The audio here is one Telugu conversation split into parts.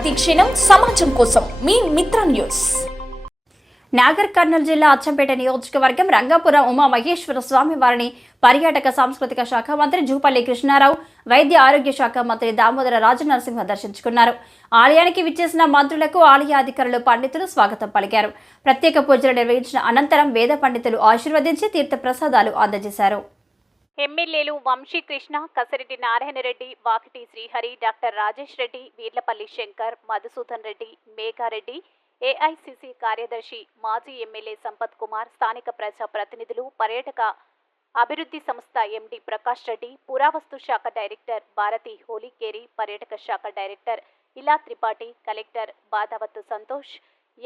ప్రతి క్షణం సమాజం కోసం మీ మిత్ర న్యూస్. నాగర్ కర్నూలు జిల్లా అచ్చంపేట నియోజకవర్గం రంగాపురం ఉమా మహేశ్వర స్వామి వారిని పర్యాటక సాంస్కృతిక శాఖ మంత్రి జూపల్లి కృష్ణారావు, వైద్య ఆరోగ్య శాఖ మంత్రి దామోదర రాజనరసింహ దర్శించుకున్నారు. ఆలయానికి విచ్చేసిన మంత్రులకు ఆలయ అధికారులు, పండితులు స్వాగతం పలికారు. ప్రత్యేక పూజలు నిర్వహించిన అనంతరం వేద పండితులు ఆశీర్వదించి తీర్థ ప్రసాదాలు అందజేశారు. ఎమ్మెల్యేలు వంశీకృష్ణ, కసిరెడ్డి నారాయణరెడ్డి, వాకిటి శ్రీహరి, డాక్టర్ రాజేష్ రెడ్డి, వీర్లపల్లి శంకర్, మధుసూదన్ రెడ్డి, మేఘారెడ్డి, ఏఐసిసి కార్యదర్శి, మాజీ ఎమ్మెల్యే సంపత్ కుమార్, స్థానిక ప్రజా ప్రతినిధులు, పర్యాటక అభివృద్ధి సంస్థ ఎండి ప్రకాష్ రెడ్డి, పురావస్తు శాఖ డైరెక్టర్ భారతి హోలీకేరి, పర్యాటక శాఖ director Ila Tripathi, collector Badavath Santosh,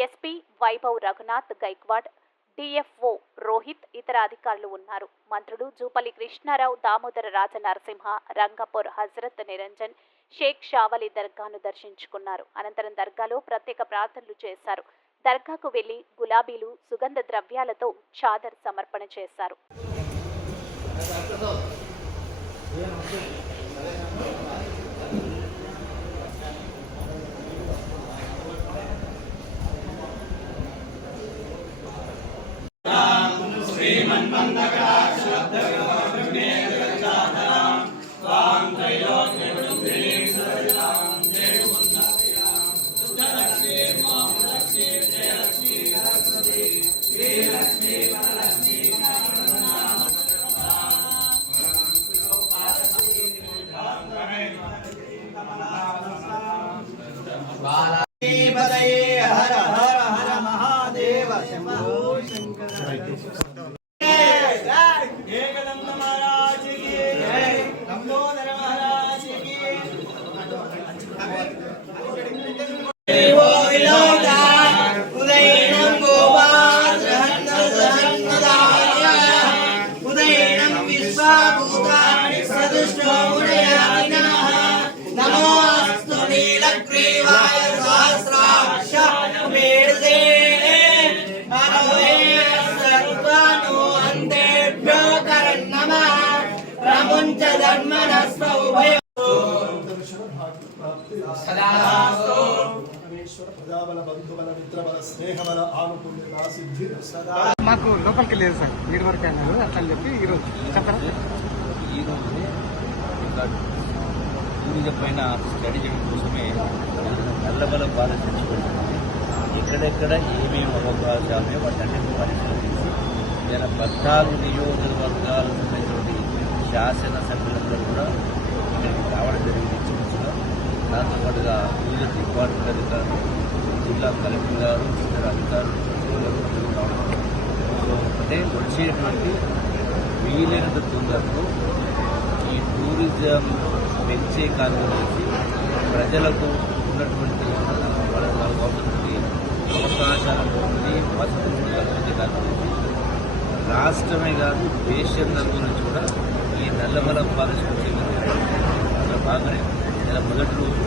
SP Vaibhav Raghunath Gaikwad, DFO Rohit, ఇతర అధికారులు ఉన్నారు. మంత్రులు జూపల్లి కృష్ణారావు, దామోదర రాజనరసింహ, రంగపూర్ హజరత్ నిరంజన్, షేక్ షావలి దర్గాను దర్శించుకున్నారు. అనంతరం దర్గాలో ప్రత్యేక ప్రార్థనలు చేశారు. దర్గాకు వెళ్లి గులాబీలు, సుగంధ ద్రవ్యాలతో చాదర్ సమర్పణ చేశారు. हर हर हर महादेव शंभो शंकर एकदंत महाराज की जय, लंबोदर महाराज की उदयनं उदयनं विश्वभूतानि सदृष्टो मुनयामिनः नमोऽस्तु नीलग्रीवाय మాకు లోపలికి లేదు సార్, వీడి వరకు అన్నారు అట్లా చెప్పి ఈరోజు చెప్పరా. ఈరోజు టూరిజం పైన స్టడీ చేయడం కోసమే నల్లబల పాలించుకుంటున్నాం. ఎక్కడెక్కడ ఏమేమి అవకాశాలు వాటన్నిటిని పరిశీలించి ఇలా 14 నియోజకవర్గాలు ఉన్నటువంటి శాసనసభ్యులందరూ కూడా ఇక్కడికి రావడం జరిగింది. చిన్నగా దాంతో పాటుగా వివిధ డిపార్ట్మెంట్ అధికారులు, జిల్లా కలెక్టర్ గారు, ఇతర అధికారులు రావడం. అంటే వచ్చేటువంటి వీలైనంత తొందరలో ఈ టూరిజం పెంచే కార్యక్రమానికి ప్రజలకు ఉన్నటువంటి వాళ్ళకు అవుతున్నటువంటి అవకాశాలను వసతులు కల్పించే కార్యక్రమానికి రాష్ట్రమే కాదు దేశం నలుగురు కూడా ఈ నల్లమల పాలించుకునే భాగంగా మొదటి రోజు